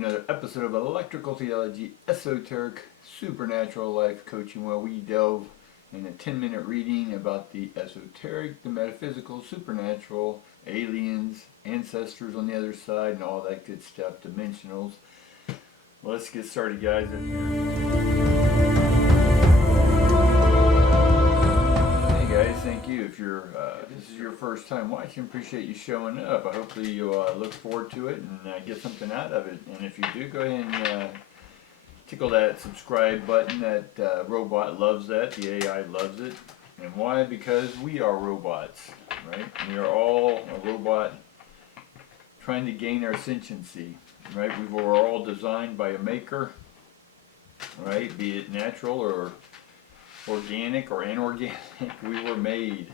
another episode of Electrical Theology, Esoteric, Supernatural Life Coaching, where we delve in a 10-minute reading about the esoteric, the metaphysical, supernatural, aliens, ancestors on the other side, and all that good stuff, dimensionals. Let's get started, guys. Thank you. If this is your first time watching, appreciate you showing up. Hopefully you look forward to it and get something out of it. And if you do, go ahead and tickle that subscribe button. That robot loves that. The AI loves it. And why? Because we are robots, right? We are all a robot trying to gain our sentiency, right? We were all designed by a maker, right? Be it natural or organic or inorganic, we were made.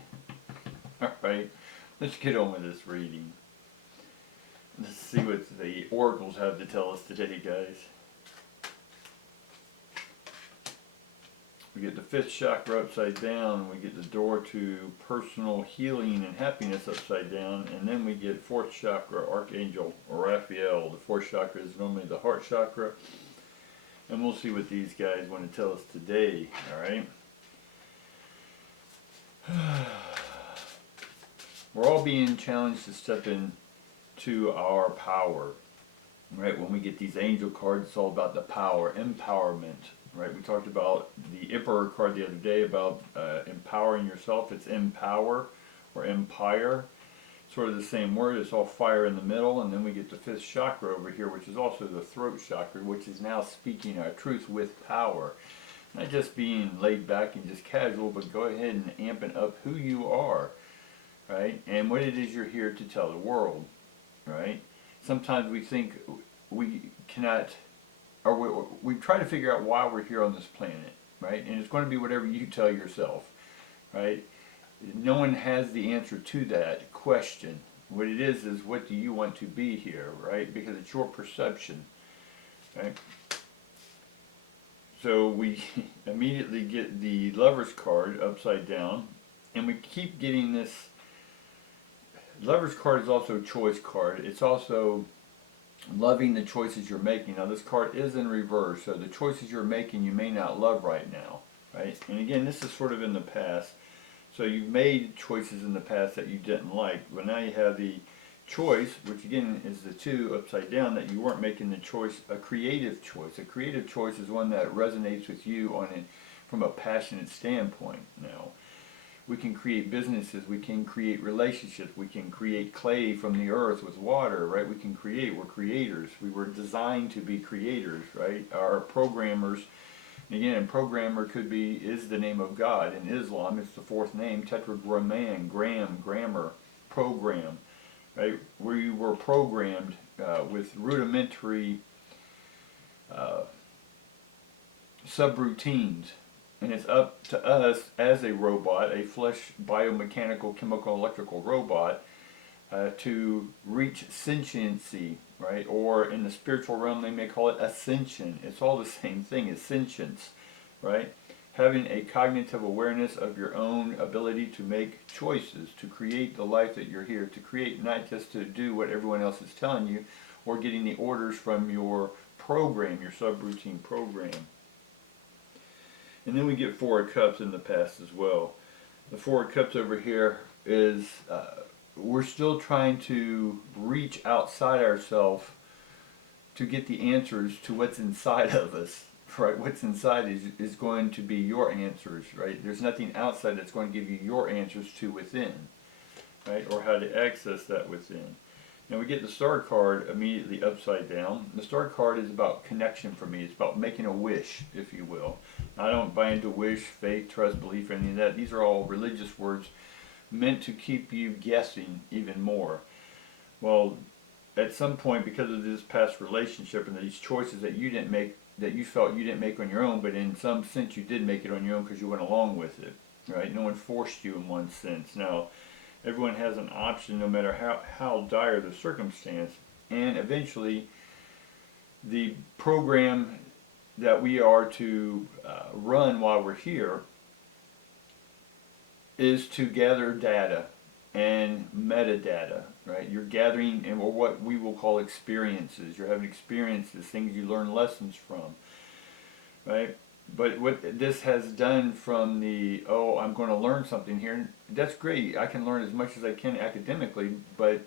Alright, let's get on with this reading. Let's see what the oracles have to tell us today, guys. We get the fifth chakra upside down, we get the door to personal healing and happiness upside down, and then we get fourth chakra, Archangel Raphael. The fourth chakra is normally the heart chakra. And we'll see what these guys want to tell us today, alright? We're all being challenged to step into our power, right? When we get these angel cards, it's all about the power, empowerment, right? We talked about the Emperor card the other day about empowering yourself. It's empower or empire. Sort of the same word. It's all fire in the middle, and then we get the fifth chakra over here, which is also the throat chakra, which is now speaking our truth with power. Not just being laid back and just casual, but go ahead and amping up who you are, right? And what it is you're here to tell the world, right? Sometimes we think we cannot, or we try to figure out why we're here on this planet, right? And it's going to be whatever you tell yourself, right? No one has the answer to that question. What it is what do you want to be here, right? Because it's your perception, right? So we immediately get the Lover's card upside down, and we keep getting this. Lover's card is also a choice card. It's also loving the choices you're making. Now this card is in reverse, so the choices you're making you may not love right now, right? And again, this is sort of in the past. So you've made choices in the past that you didn't like, but now you have the choice, which again is the two upside down, that you weren't making the choice, a creative choice. A creative choice is one that resonates with you on it from a passionate standpoint. Now, we can create businesses, we can create relationships, we can create clay from the earth with water, right? We can create, we're creators. We were designed to be creators, right? Our programmers, again, programmer is the name of God. In Islam, it's the fourth name, tetragramman, grammar, program. Right? We were programmed with rudimentary subroutines, and it's up to us as a robot, a flesh biomechanical, chemical, electrical robot, to reach sentiency, right? Or in the spiritual realm, they may call it ascension. It's all the same thing, ascensions, right? Having a cognitive awareness of your own ability to make choices, to create the life that you're here to create, not just to do what everyone else is telling you, or getting the orders from your program, your subroutine program. And then we get Four of Cups in the past as well. The Four of Cups over here is, we're still trying to reach outside ourselves to get the answers to what's inside of us. Right, what's inside is going to be your answers, right? There's nothing outside that's going to give you your answers to within, right? Or how to access that within. Now we get the Star card immediately upside down. The Star card is about connection for me. It's about making a wish, if you will. I don't buy into wish, faith, trust, belief, any of that. These are all religious words meant to keep you guessing even more. Well, at some point, because of this past relationship and these choices that you didn't make, that you felt you didn't make on your own, but in some sense you did make it on your own because you went along with it, right? No one forced you in one sense. Now, everyone has an option no matter how dire the circumstance, and eventually the program that we are to run while we're here is to gather data and metadata, right? You're gathering, and or what we will call experiences. You're having experiences, things you learn lessons from, right? But what this has done from the, oh, I'm going to learn something here, that's great. I can learn as much as I can academically, but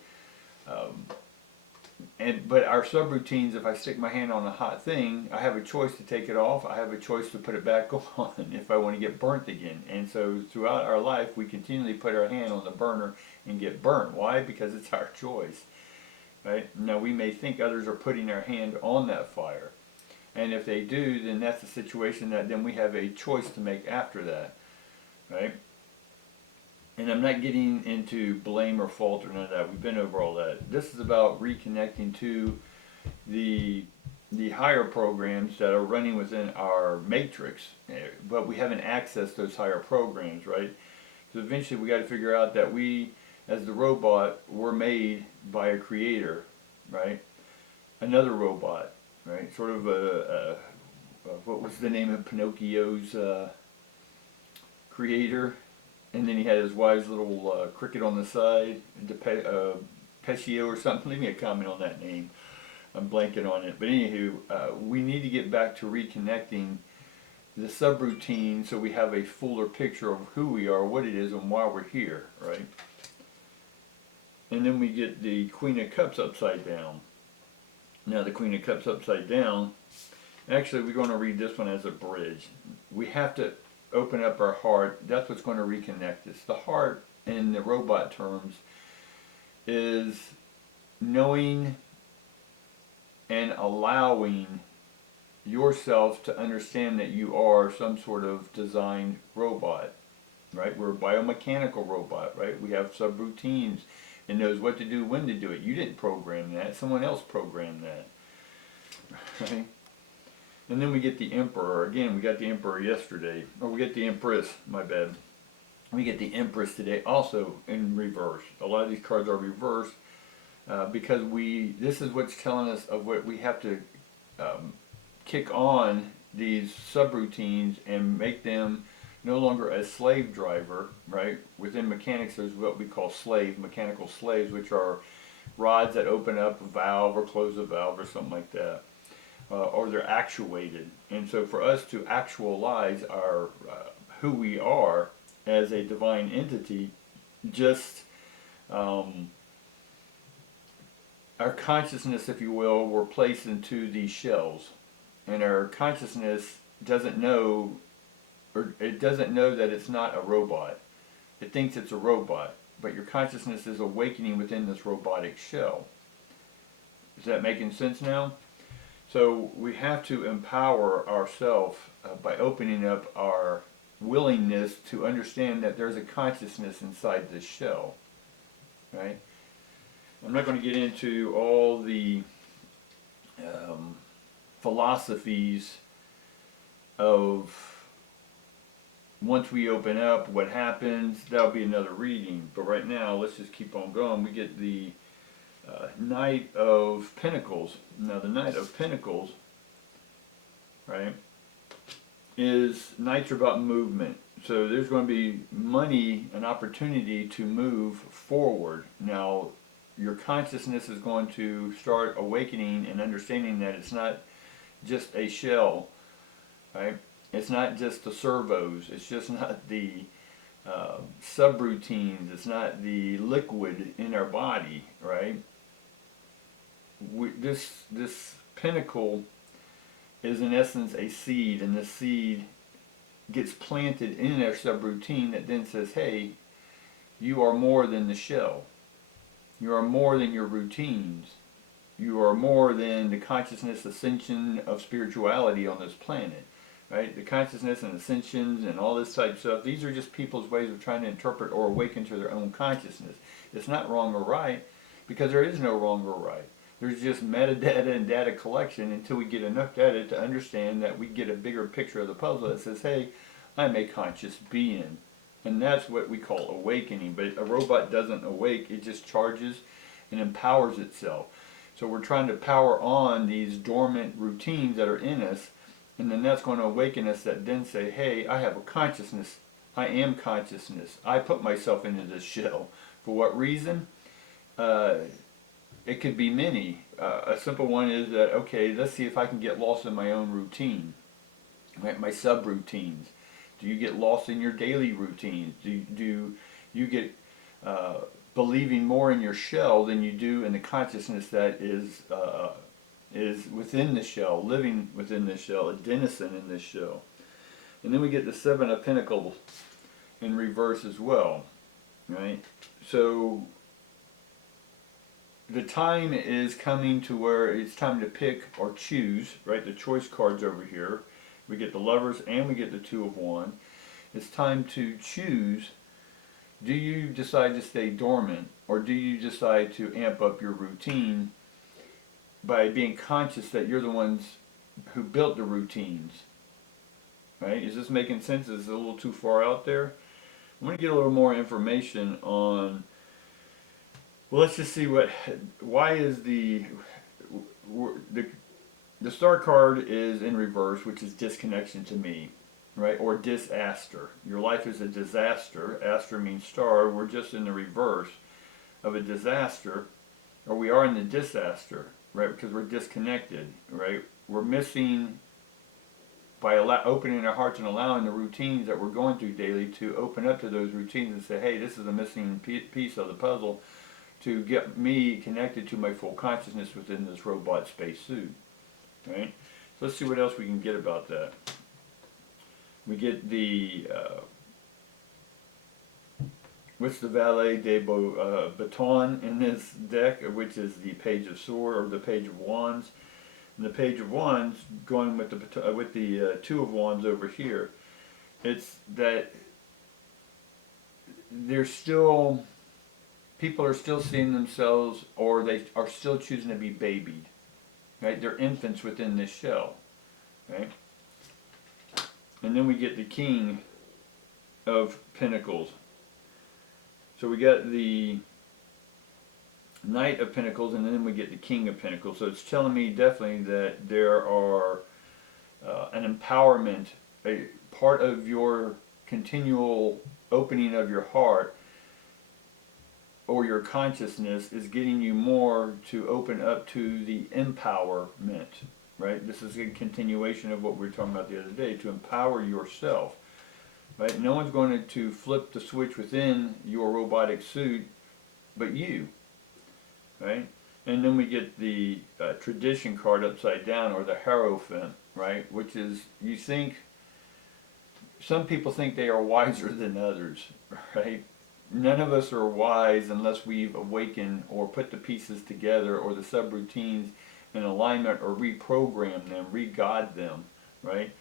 but our subroutines, if I stick my hand on a hot thing, I have a choice to take it off. I have a choice to put it back on if I want to get burnt again. And so throughout our life, we continually put our hand on the burner and get burnt. Why? Because it's our choice, right? Now, we may think others are putting their hand on that fire. And if they do, then that's a situation that then we have a choice to make after that, right? And I'm not getting into blame or fault or none of that. We've been over all that. This is about reconnecting to the higher programs that are running within our matrix, but we haven't accessed those higher programs, right? So eventually we got to figure out that we, as the robot, were made by a creator, right? Another robot, right? Sort of what was the name of Pinocchio's creator? And then he had his wife's little cricket on the side, Pescio or something. Leave me a comment on that name. I'm blanking on it. But anywho, we need to get back to reconnecting the subroutine so we have a fuller picture of who we are, what it is, and why we're here, right? And then we get the Queen of Cups upside down. Now the Queen of Cups upside down, actually we're going to read this one as a bridge. We have to open up our heart. That's what's going to reconnect us. The heart, in the robot terms, is knowing and allowing yourself to understand that you are some sort of designed robot, right? We're a biomechanical robot, right? We have subroutines. It knows what to do, when to do it. You didn't program that. Someone else programmed that, right? And then we get the Emperor. Again, we got the Emperor yesterday. Or we get the Empress, my bad. We get the Empress today, also in reverse. A lot of these cards are reversed because this is what's telling us of what we have to kick on these subroutines and make them no longer a slave driver, right? Within mechanics, there's what we call mechanical slaves, which are rods that open up a valve or close a valve or something like that. Or they're actuated. And so for us to actualize our who we are as a divine entity, just our consciousness, if you will, we're placed into these shells. And our consciousness doesn't know, or it doesn't know that it's not a robot. It thinks it's a robot, but your consciousness is awakening within this robotic shell. Is that making sense now? So we have to empower ourselves by opening up our willingness to understand that there's a consciousness inside this shell, right? I'm not going to get into all the philosophies of once we open up, what happens. That'll be another reading. But right now, let's just keep on going. We get the Knight of Pentacles. Now the Knight of Pentacles, right, Knights are about movement. So there's going to be money, an opportunity to move forward. Now your consciousness is going to start awakening and understanding that it's not just a shell, right? It's not just the servos. It's just not the subroutines. It's not the liquid in our body, right? This pentacle is in essence a seed, and the seed gets planted in our subroutine that then says, hey, you are more than the shell. You are more than your routines. You are more than the consciousness ascension of spirituality on this planet, right? The consciousness and ascensions and all this type of stuff, these are just people's ways of trying to interpret or awaken to their own consciousness. It's not wrong or right, because there is no wrong or right. There's just metadata and data collection until we get enough data to understand that we get a bigger picture of the puzzle that says, hey, I'm a conscious being. And that's what we call awakening. But a robot doesn't awake, it just charges and empowers itself. So we're trying to power on these dormant routines that are in us, and then that's going to awaken us that then say, hey, I have a consciousness. I am consciousness. I put myself into this shell, For what reason? It could be many. A simple one is that, okay, let's see if I can get lost in my own routine, right? My subroutines. Do you get lost in your daily routines? Do you get believing more in your shell than you do in the consciousness that is within the shell, living within the shell, a denizen in this shell? And then we get the Seven of Pentacles in reverse as well, right? So the time is coming to where it's time to pick or choose, right? The choice cards over here. We get the Lovers and we get the Two of Wands. It's time to choose. Do you decide to stay dormant, or do you decide to amp up your routine by being conscious that you're the ones who built the routines? Right? Is this making sense? Is it a little too far out there? I'm going to get a little more information on, well, let's just see why is the star card is in reverse, which is disconnection to me, right? Or disaster. Your life is a disaster. Aster means star. We're just in the reverse of a disaster, or we are in the disaster, right? Because we're disconnected, right? We're missing, by opening our hearts and allowing the routines that we're going through daily to open up to those routines and say, hey, this is a missing piece of the puzzle to get me connected to my full consciousness within this robot space suit. Right? So let's see what else we can get about that. We get the what's the Valet de Baton in this deck, which is the Page of Swords, or the Page of Wands. And the Page of Wands, going with the Two of Wands over here, it's that there's still, people are still seeing themselves, or they are still choosing to be babied. Right? They're infants within this shell. Right? And then we get the King of Pentacles. So we got the Knight of Pentacles, and then we get the King of Pentacles. So it's telling me definitely that there are an empowerment, a part of your continual opening of your heart or your consciousness is getting you more to open up to the empowerment, right? This is a continuation of what we were talking about the other day, to empower yourself, right? No one's going to flip the switch within your robotic suit but you, right? And then we get the Tradition card upside down, or the Hierophant, right? Which is, you think, some people think they are wiser than others, right? None of us are wise unless we've awakened or put the pieces together, or the subroutines in alignment, or reprogram them, re-God them, right?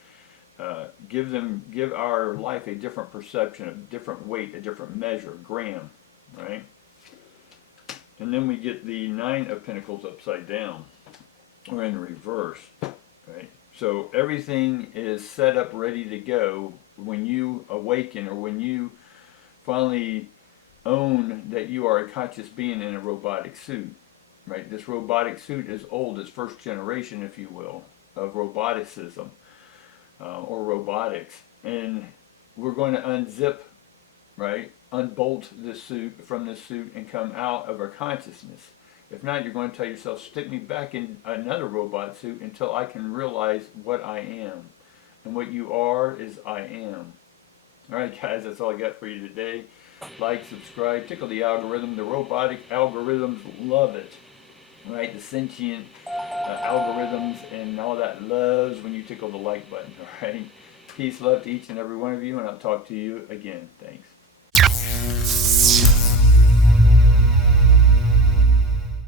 Give our life a different perception, a different weight, a different measure, gram, right? And then we get the Nine of Pentacles upside down, or in reverse, right? So everything is set up, ready to go when you awaken, or when you finally own that you are a conscious being in a robotic suit, right? This robotic suit is old. It's first generation, if you will, of roboticism, or robotics. And we're going to unzip, right? Unbolt this suit from this suit and come out of our consciousness. If not, you're going to tell yourself, stick me back in another robot suit until I can realize what I am. And what you are is I am. Alright guys, that's all I got for you today. Like, subscribe, tickle the algorithm. The robotic algorithms love it. Right? The sentient algorithms and all that loves when you tickle the like button. Alright? Peace, love to each and every one of you, and I'll talk to you again. Thanks.